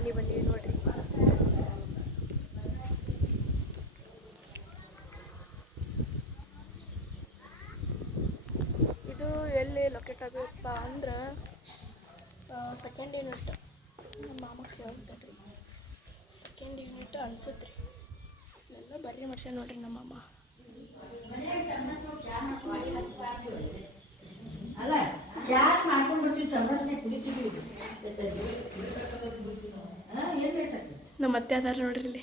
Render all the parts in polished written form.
ಮನೆ ಬಂದೀವಿ ನೋಡ್ರಿ. ಇದು ಎಲ್ಲಿ ಲೊಕೇಟ್ ಆಗುತ್ತಪ್ಪ ಅಂದ್ರೆ ಸೆಕೆಂಡ್ ಯೂನಿಟ್. ನಮ್ಮ ಮಾಮ ಕೇಳ್ತದ್ರಿ, ಸೆಕೆಂಡ್ ಯೂನಿಟ್ ಅನ್ಸುತ್ತೆ ರೀ. ಎಲ್ಲ ಬರ್ರಿ ಮನುಷ್ಯ ನೋಡ್ರಿ ನಮ್ಮ ಮಾಮ. ನಮ್ಮ ಅತ್ತೆ ಅದಾರ ನೋಡ್ರಿ ಇಲ್ಲಿ.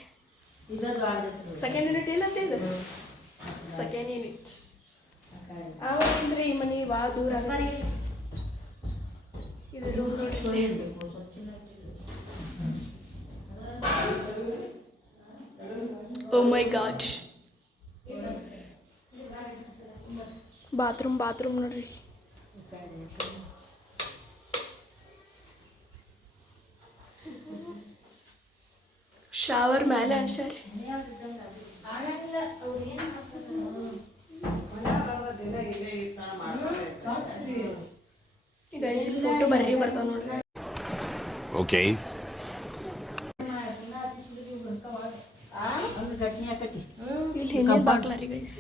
ಸೆಕೆಂಡ್ ಯೂನಿಟ್ ಏನಂತ ಇದು? ಸೆಕೆಂಡ್ ಯೂನಿಟ್ ಅಂದ್ರೆ ಈ ಮನೆ ಭಾಳ ದೂರ ಆಗುತ್ತೆ. ಇದು ರೂಮ್ ನೋಡ್ರಿ. ಓ ಮೈ ಗಾಡ್, ಬಾತ್ರೂಮ್ ನೋಡ್ರಿ. ಶವರ್ ಮೇಲೆ ಅನ್ಸಾರಿ. ಈಗ ಇಲ್ಲಿ ಫೋಟೋ ಬರ್ತಾವ ನೋಡ್ರಿ. ಓಕೆ, ಇಲ್ಲಿ ಹಿಂದಿನ ಬಾಗ್ಲ ರೀ ಗೈಸ್.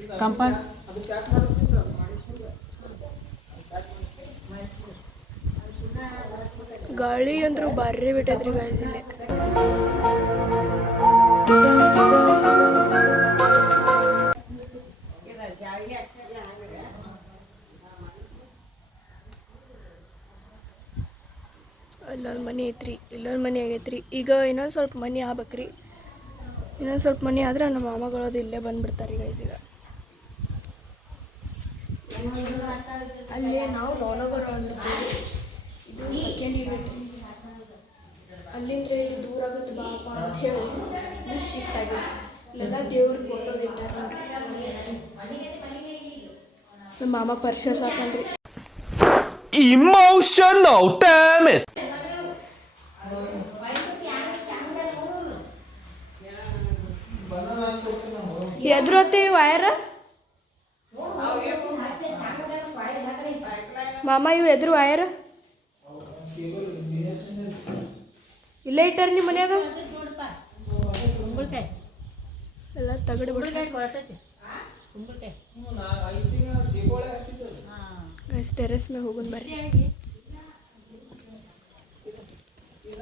ಗಾಳಿ ಅಂದ್ರೂ ಬಾರಿ ಬಿಟ್ಟೈತ್ರಿ ಗೈಸ್ ಇಲ್ಲಿ. ಅಲ್ಲೊಂದು ಮನೆ ಐತ್ರಿ, ಇಲ್ಲೊಂದು ಮನೆ ಆಗೈತ್ರಿ. ಈಗ ಇನ್ನೊಂದು ಸ್ವಲ್ಪ ಮನೆ ಆಗ್ಬೇಕ್ರಿ. ಇನ್ನೊಂದು ಸ್ವಲ್ಪ ಮನೆ ಆದ್ರೆ ನಮ್ಮ ಮಾಮಗಳದು ಇಲ್ಲೇ ಬಂದ್ಬಿಡ್ತಾರೆ ಗೈಸ್. ಈಗ ಅಲ್ಲೇ ನಾವು ನವನಗರ ಅಂದಿರ್ತೀವಿ. ಇದು ಸೆಕೆಂಡ್ ಯೂನಿಟ್. ಅಲ್ಲಿಂದ ಇಲ್ಲಿ ದೂರ ಆಗುತ್ತೆ ಬಾಪ ಅಂತ ಹೇಳಿ ಇಲ್ಲಿ ಶಿಫ್ಟ್ ಆಗಿದೆ. ಇಲ್ಲೆಲ್ಲ ದೇವ್ರ ಫೋಟೋ ಇಟ್ಟಾರ ನೋಡ್ರಿ. ನಮ್ಮ ಮಾಮ ಪರ್ಷಸ್ ಹಾಕಂದ್ರಿ. Emotional, damn it! ಎದುರತ್ತೆ ವೈರ ಮಾಮ, ಇವು ಎದುರು ವೈರ್ ಇಲ್ಲೇ ಇಟ್ಟಾರ ನಿಮ್ಮ ಮನ್ಯಾಗ. ಎಲ್ಲ ತಗಡು ಟೆರೆಸ್ ಮೇಲೆ ಹೋಗೋಣ ಬರ್ರಿ.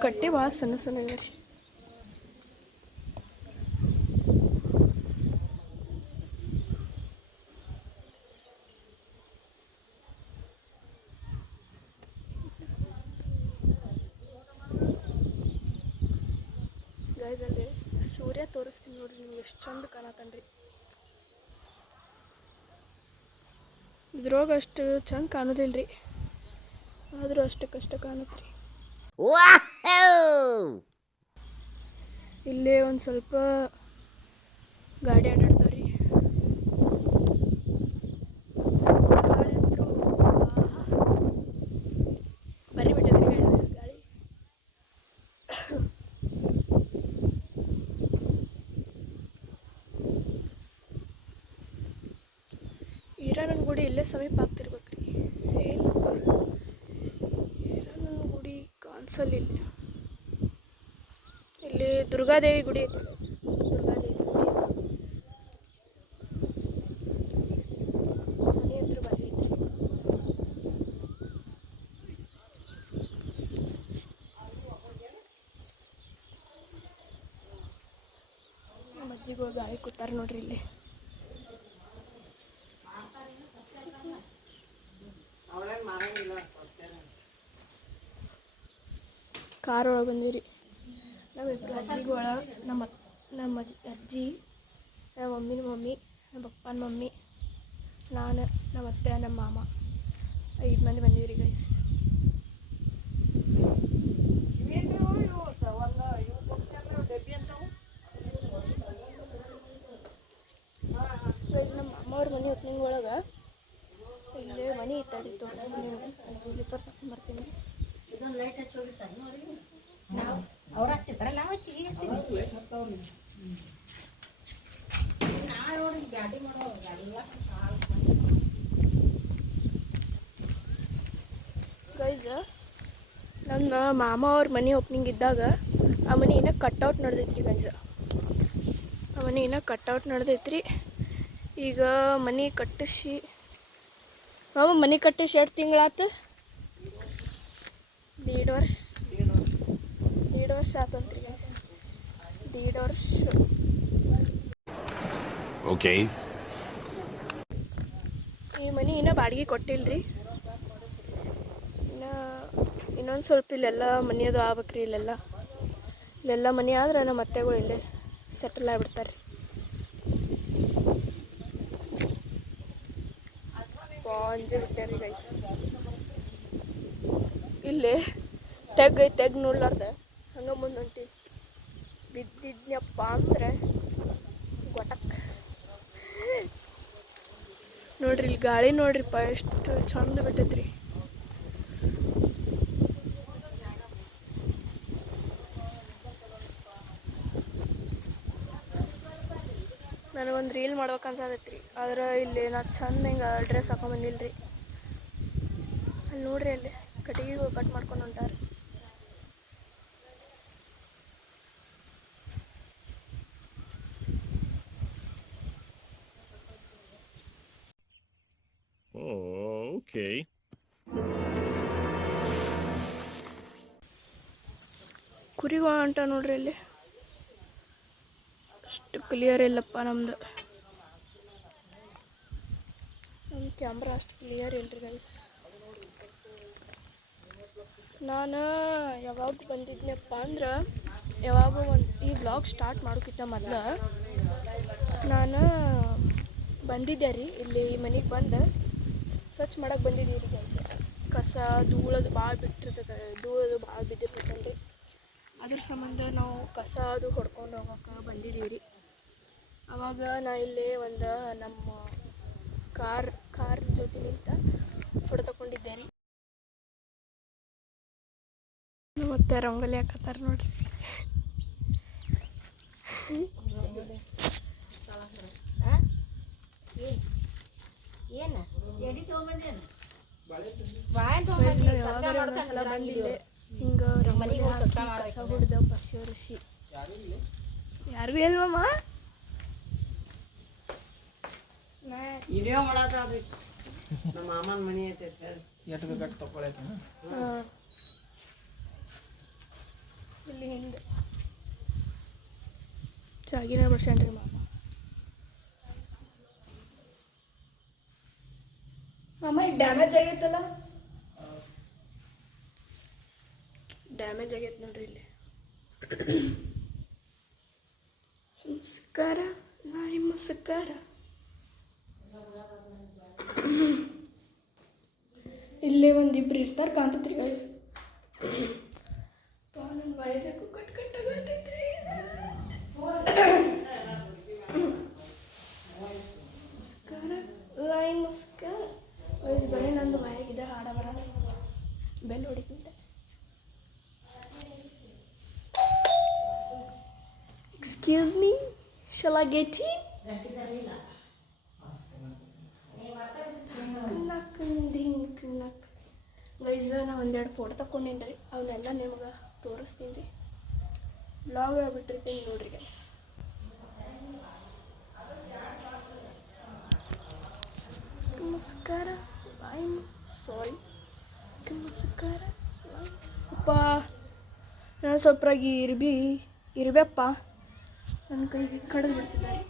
ಕಟ್ಟಿ ಭಾಳ ಸಣ್ಣ ಸಣ್ಣ ಇವೆ. ಗೈಸ್ ಅಲ್ಲಿ ಸೂರ್ಯ ತೋರಿಸ್ತೀನಿ ನೋಡ್ರಿ ನಿಮ್ಗೆ, ಎಷ್ಟು ಚಂದ ಕಾಣತ್ತನ್ರಿ. ಇದ್ರೊಳಗೆ ಅಷ್ಟು ಚಂದ ಕಾಣೋದಿಲ್ರಿ, ಆದರೂ ಅಷ್ಟಕ್ಕಷ್ಟು ಕಾಣತ್ರಿ. ಇಲ್ಲೇ ಒಂದು ಸ್ವಲ್ಪ ಗಾಡಿ ಆಡಾಡ್ತಾವ್ರಿ. ಬರೀ ಬಿಟ್ಟಿದ್ರಿ ಗಾಳಿ. ಈರಣ್ಣನ ಗುಡಿ ಇಲ್ಲೇ ಸಮೀಪ ಆಗ್ತಿರ್ಬೇಕ್ರಿ. ಇಲ್ಲಪ್ಪ, ಈರಣ್ಣನ ಗುಡಿ ಕಾಣಿಸಲ್ಲ ಇಲ್ಲಿ. ಇಲ್ಲಿ ದುರ್ಗಾದೇವಿ ಗುಡಿ ಐತಿ. ದುರ್ಗಾದೇವಿ ಗುಡಿ ಮನೆ ಹತ್ರ ಬರೀ ಐತಿ. ನಮ್ಮ ಅಜ್ಜಿಗಳು ಗಾಳಿ ಕೂತಾರ ನೋಡ್ರಿ ಇಲ್ಲಿ. ಕಾರ್ ಒಳಗೆ ಬಂದಿರಿ ನಾವಿಬ್ಬರು ಅಜ್ಜಿಗಳ. ನಮ್ಮ ಅಜ್ಜಿ, ನಮ್ಮ ಮಮ್ಮಿನ ಮಮ್ಮಿ, ನಮ್ಮ ಪಪ್ಪನ ಮಮ್ಮಿ, ನಾನು, ನಮ್ಮ ಅತ್ತೆ, ನಮ್ಮ ಮಾಮ, 5 ಮಂದಿ ಬಂದಿವ್ರಿ ಗೈಸ್. ಗೈಸ್ ನಮ್ಮ ಅಮ್ಮವ್ರ ಮನೆ ಓಪನಿಂಗ್ ಒಳಗೆ ಇಲ್ಲೇ ಮನೆ ಇತ್ತಾಡಿ ತೋರಿಸ್ತೀನಿ. ಸ್ಲಿಪ್ಪರ್ ತಗೊಂಡು ಬರ್ತೀನಿ. ಅವ್ರು ಹಚ್ಚಿದ್ರ ನಾವು ಹಚ್ಚಿ ಗೈಸ್, ನನ್ನ ಮಾಮ ಅವ್ರ ಮನೆ ಓಪನಿಂಗ್ ಇದ್ದಾಗ ಆ ಮನೆ ಇನ್ನೂ ಕಟ್ಔಟ್ ನಡೆದೈತ್ರಿ ಗಂಜ. ಆ ಮನೆ ಇನ್ನೂ ಕಟ್ಔಟ್ ನಡೆದೈತ್ರಿ. ಈಗ ಮನೆ ಕಟ್ಟಿಸಿ ಮಾವ ಮನೆ ಕಟ್ಟಿಸಿ ಎಷ್ಟು ತಿಂಗಳಾತು? 1.5 ವರ್ಷ. 1.5 ವರ್ಷ ಆತಂತ್ರಿ. 1.5 ವರ್ಷ. ಓಕೆ. ಈ ಮನೆ ಇನ್ನೂ ಬಾಡಿಗೆ ಕೊಟ್ಟಿಲ್ರಿ. ಇನ್ನೊಂದು ಸ್ವಲ್ಪ ಇಲ್ಲೆಲ್ಲ ಮನೆ ಅದು ಆಗ್ಬೇಕ್ರಿ. ಇಲ್ಲೆಲ್ಲ ಮನೆ ಆದ್ರೆ ನಮ್ಮ ಅತ್ತೆಗಳು ಇಲ್ಲೇ ಸೆಟಲ್ ಆಗಿಬಿಡ್ತಾರೆ ರೀ. ಅಂಜೆ ಬಿಟ್ಟಾರಿ ಗೈಸ್. ಇಲ್ಲಿ ತೆಗ್ ನೋಡ್ಲಾರ್ದ ಹಂಗೆ ಮುಂದೆ ಹೊಂಟಿ ಬಿದ್ದಿದ್ನಪ್ಪ ಅಂದ್ರೆ ಗೊಟಕ್. ನೋಡ್ರಿ ಇಲ್ಲಿ ಗಾಳಿ ನೋಡ್ರಿಪ್ಪ ಎಷ್ಟು ಚಂದ ಬಿಟ್ಟೈತ್ರಿ. ನನಗೊಂದು ರೀಲ್ ಮಾಡ್ಬೇಕು ಅನ್ಸತೈತ್ರಿ. ಆದ್ರೆ ಇಲ್ಲಿ ನಾ ಚಂದ ಹಿಂಗೆ ಡ್ರೆಸ್ ಹಾಕೊಂಬಂದಿಲ್ರಿ. ಅಲ್ಲಿ ನೋಡ್ರಿ ಅಲ್ಲಿ ಕಟ್ಟಿಗೆಗಳು ಕಟ್ ಮಾಡ್ಕೊಂಡು ಹೊಂಟಾರ. ಓಕೆ. ಕುರಿಗಳು ಹೊಂಟ ನೋಡ್ರಿ ಅಲ್ಲಿ. ಅಷ್ಟು ಕ್ಲಿಯರ್ ಇಲ್ಲಪ್ಪ ನಮ್ಮ ಕ್ಯಾಮ್ರಾ ಅಷ್ಟು ಕ್ಲಿಯರ್ ಇಲ್ರಿ ಗೈಸ್. ನಾನು ಯಾವಾಗ ಬಂದಿದ್ನಪ್ಪ ಅಂದ್ರೆ ಯಾವಾಗ ಈ ವ್ಲಾಗ್ ಸ್ಟಾರ್ಟ್ ಮಾಡೋಕ್ಕಿಂತ ಮೊದಲು ನಾನು ಬಂದಿದ್ದೆ ರೀ. ಇಲ್ಲಿ ಈ ಮನೆಗೆ ಬಂದು ಸ್ವಚ್ಛ ಮಾಡಕ್ಕೆ ಬಂದಿದ್ದೀವಿ ರೀ ಗೈಸ್. ಕಸ ಧೂಳದು ಭಾಳ ಬಿಟ್ಟಿರ್ತೈತೆ, ಧೂಳದು ಭಾಳ ಬಿದ್ದಿರ್ತೈತಲ್ರಿ. ಅದ್ರ ಸಂಬಂಧ ನಾವು ಕಸ ಅದು ಹೊಡ್ಕೊಂಡು ಹೋಗೋಕೆ ಬಂದಿದ್ದೀವಿ ರೀ. ಆವಾಗ ನಾ ಇಲ್ಲಿ ಒಂದು ನಮ್ಮ ಕಾರ್ ಜೊತೆ ನಿಂತ ಫೋಟೋ ತಗೊಂಡಿದ್ದೆ ರೀ. ಮತ್ತೆ ರಂಗೋಲಿ ಹಾಕತ್ತಾರ ನೋಡ್ರಿ. ಯಾವಾಗಾರ ಒಂದೊಂದ್ಸಲ ಬಂದಿಲ್ಲ ಹಿಂಗೆ ರಂಗೋಲಿ ಹಾಕಿ ಕಸ ಹೊಡೆದ ಪರಿಶೀಲಿಸಿ. ಯಾರಿಗೂ ಇಲ್ವಮ್ಮ ವಿಡಿಯೋ ಮಾಡಾಕಬೇಕು. ನಮ್ಮ ಮಾಮನ ಮನೆ ಐತೆ ಎಷ್ಟು ಬೇಕಾಗಿ ತಗೊಳಕ್ಕೆ. ಇಲ್ಲಿ ಹಿಂದೆ ಚಾಗಿನ ಬಡ್ಸ್ಯಾನ್ರಿ ಮಾಮ. ಮಾಮ ಇದು ಡ್ಯಾಮೇಜ್ ಆಗೈತಲ್ಲ. ಡ್ಯಾಮೇಜ್ ಆಗೈತೆ ನೋಡ್ರಿ ಇಲ್ಲಿ. ನಮಸ್ಕಾರ ನಾಯಿ ನಮಸ್ಕಾರ. ಇಲ್ಲೇ ಒಂದಿಬ್ರು ಇರ್ತಾರೆ ಕಾಣ್ತೈತ್ರಿ ಗೈಸ್. ನನ್ನ ವಯಸ್ಸಕ್ಕೂ ಕಟ್ ಆಗತೈತ್ರಿ. ನಮಸ್ಕಾರ ನಾಯಿ ನಮಸ್ಕಾರ. ವಯಸ್ಸು ಬರೀ ನಂದು ಬಾಯಾಗಿದೆ ಹಾಡ ಬರಲ್ಲ. ಬೆಲ್ ಹೊಡಿತಿದ್ದೆ. Excuse me, shall I get in? Guys ನಾ ಒಂದೆರಡು ಫೋಟೋ ತಗೊಂಡಿನಿ ರೀ. ಅವನ್ನೆಲ್ಲ ನಿಮ್ಗೆ ತೋರಿಸ್ತೀನಿ ರೀ. ಬ್ಲಾಗ್ ಆಗ್ಬಿಟ್ಟಿರ್ತೀನಿ ನೋಡ್ರಿ ಗೈಸ್. ನಮಸ್ಕಾರ ಬಾಯ್ ಸಾರಿ ನಮಸ್ಕಾರ ಅಪ್ಪ. ನಾನು ಸ್ವಲ್ಪರಾಗಿ ಇರ್ಬೇಪ್ಪ ನನ್ನ ಕೈಗೆ ಕಡ್ದು ಬಿಡ್ತಿದ್ದಾರೆ.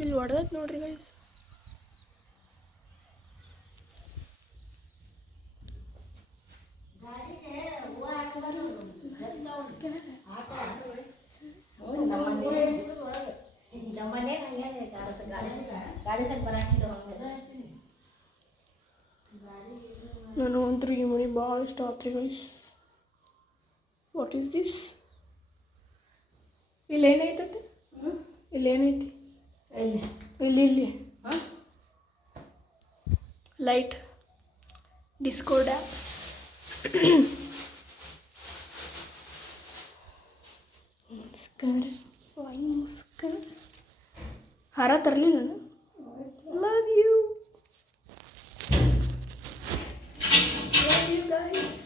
ಇಲ್ಲಿ ಹೊಡೆದೈತೆ ನೋಡ್ರಿ ಗೈಸ್. ನಾನು ಅಂತೂ ಈ ಮನೆ ಭಾಳ ಇಷ್ಟ ಆತ್ರಿ ಗೈಸ್. What is this? ಇಲ್ಲೇನೈತತಿ? ಇಲ್ಲೇನೈತಿ? ಇಲ್ಲಿ ಲೈಟ್ ಡಿಸ್ಕೋ ಡ್ಯಾನ್ಸ್. ನಮಸ್ಕಾರ ನಮಸ್ಕಾರ. ಹಾರ ತರಲಿಲ್ಲ ನಾನು. Love you guys.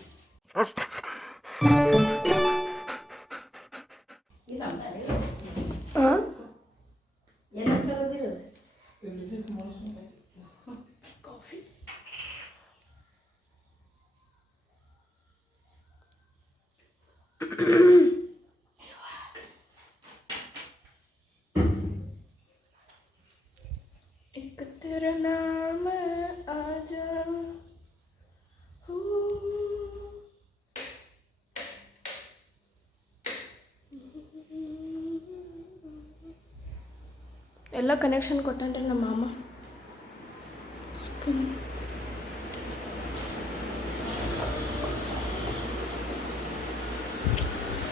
ಎಲ್ಲ ಕನೆಕ್ಷನ್ ಕೊಟ್ಟನ್ರಿ ನಮ್ಮ ಮಾಮ.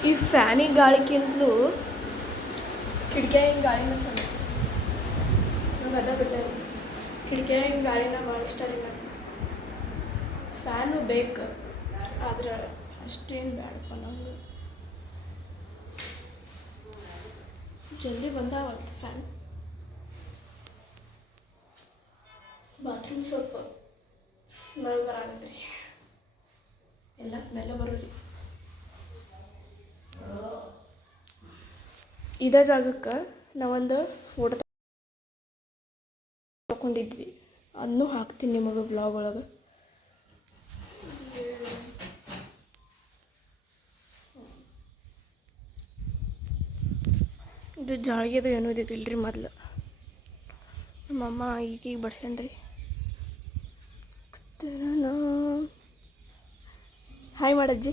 ಈ ಫ್ಯಾನಿಗೆ ಗಾಳಿಗಿಂತಲೂ ಕಿಟಕಿಯಾಗಿನ ಗಾಳಿನ ಚಲೋ. ನಂಗೆ ಅದ ಬಿಟ್ಟೆ ಕಿಟಕಿಯಾಗಿನ ಗಾಳಿನ ಭಾಳ ಇಷ್ಟ ರೀ ನನಗೆ. ಫ್ಯಾನು ಬೇಕು, ಆದ್ರೆ ಅಷ್ಟೇನು ಬೇಡಪ್ಪ ನಮ್ಗೆ. ಜಲ್ದಿ ಬಂದಾವತ್ತು ಫ್ಯಾನ್. ಬಾತ್ರೂಮ್ ಸ್ವಲ್ಪ ಸ್ಮೆಲ್ ಬರಾಗತ್ತೆ ರೀ, ಎಲ್ಲ ಸ್ಮೆಲ್ಲ ಬರೋರಿ. ಇದೇ ಜಾಗಕ್ಕೆ ನಾವೊಂದು ಫೋಟೋ ತಗೊಂಡಿದ್ವಿ, ಅದನ್ನೂ ಹಾಕ್ತೀನಿ ನಿಮಗೆ ಬ್ಲಾಗ್ ಒಳಗೆ. ಇದು ಜಾಳಿಗೆದು ಏನೂ ಇದ್ದಿದ್ದಿಲ್ಲ ರೀ ಮೊದಲು. ನಮ್ಮಮ್ಮ ಈಗೀಗ ಬಡ್ಸ್ಯಾನ್ರಿ. ಹಾಯ್ ಮಾಡಜ್ಜಿ.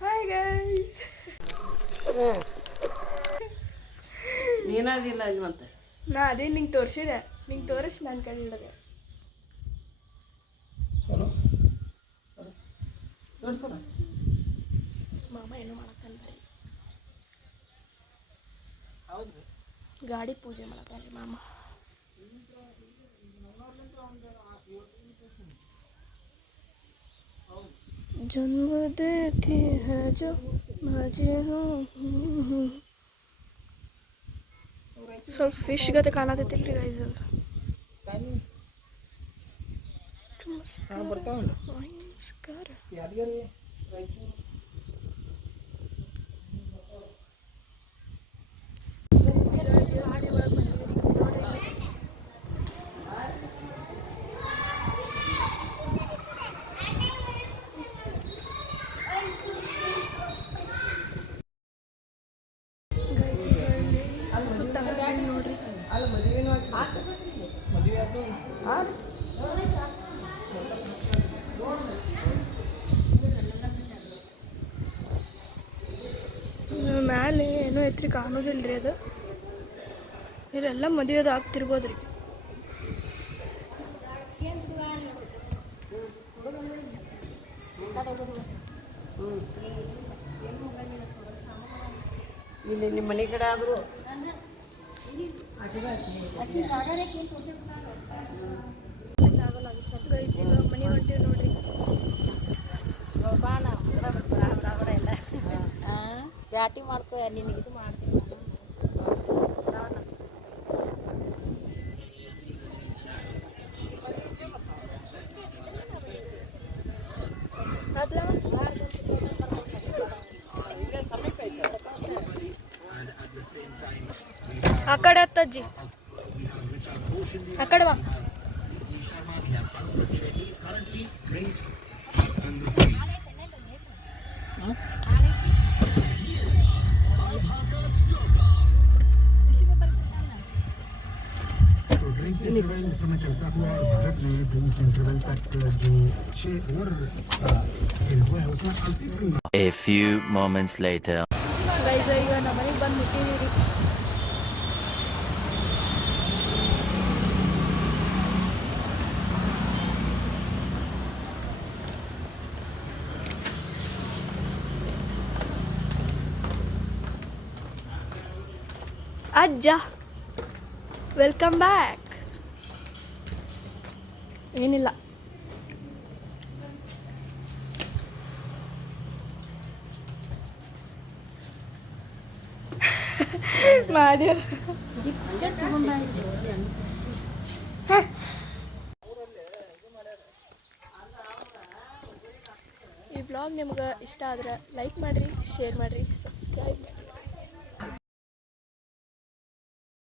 Hi guys. ನೀನದಿಲ್ಲ ಅಲ್ಲಿ ಮತ್ತೆ ನಾ ಅದೇ ನಿಂಗೆ ತೋರಿಸಿದೆ, ನಿಂಗೆ ತೋರಿಸಿ ನಾನು ಕೈ ಹಿಡಿದೆ. ಮಾಮ ಏನೋ ಮಾಡತ್ತಾನ್ರಿ, ಗಾಡಿ ಪೂಜೆ ಮಾಡತ್ತಾನ್ರಿ ಮಾಮ. ಜನ್ಮ ದೇತಿ ಹೈ ಜೋ ಮಜೆ ಹೋ. ಸ್ವಲ್ಪ ಫಿಶ್ ಗತೆ ಕಾಣತೈತಿಲ್ರಿ ಗೈಸ್. ನಮಸ್ಕಾರ. ನೋಡ್ರಿ ಮ್ಯಾಲೆ ಏನೋ ಐತ್ರಿ, ಕಾಣೋದಿಲ್ಲ ರೀ ಅದು. ಇಲ್ಲೆಲ್ಲ ಮದುವೆದು ಆಗ್ತಿರ್ಬೋದು ರೀ. ಇಲ್ಲಿ ನಿಮ್ಮ ಮನೆ ಕಡೆ ಆದರೂ ಮನೆ ಹೊಂಟೀವಿ ನೋಡ್ರಿ. ಬ್ಯಾಟಿ ಮಾಡ್ಕೋ, ನಿನಗೆ ಇದು ಮಾಡ್ತೀನಿ. ಆ ಕಡೆ ಹತ್ತಜ್ಜಿ, ಆ ಕಡೆ ಬಾ. समय चलता हुआ और भारत में ड्रीम्स इंटरवल तक जो 6 ओवर खेल हुआ है उसमें 38 run. A few moments later. Guys ಈಗ ನಮ್ಮ ಮನೆಗೆ ಬಂದು ಮುಟ್ಟಿದ್ದೀವಿ. ಅಜ್ಜ ವೆಲ್ಕಮ್ ಬ್ಯಾಕ್. ಏನಿಲ್ಲ, ಮಾಡಿ ಈ ವ್ಲಾಗ್ ನಿಮ್ಗೆ ಇಷ್ಟ ಆದ್ರೆ ಲೈಕ್ ಮಾಡಿರಿ, ಶೇರ್ ಮಾಡಿರಿ, ಸಬ್ಸ್ಕ್ರೈಬ್ ಮಾಡಿರಿ.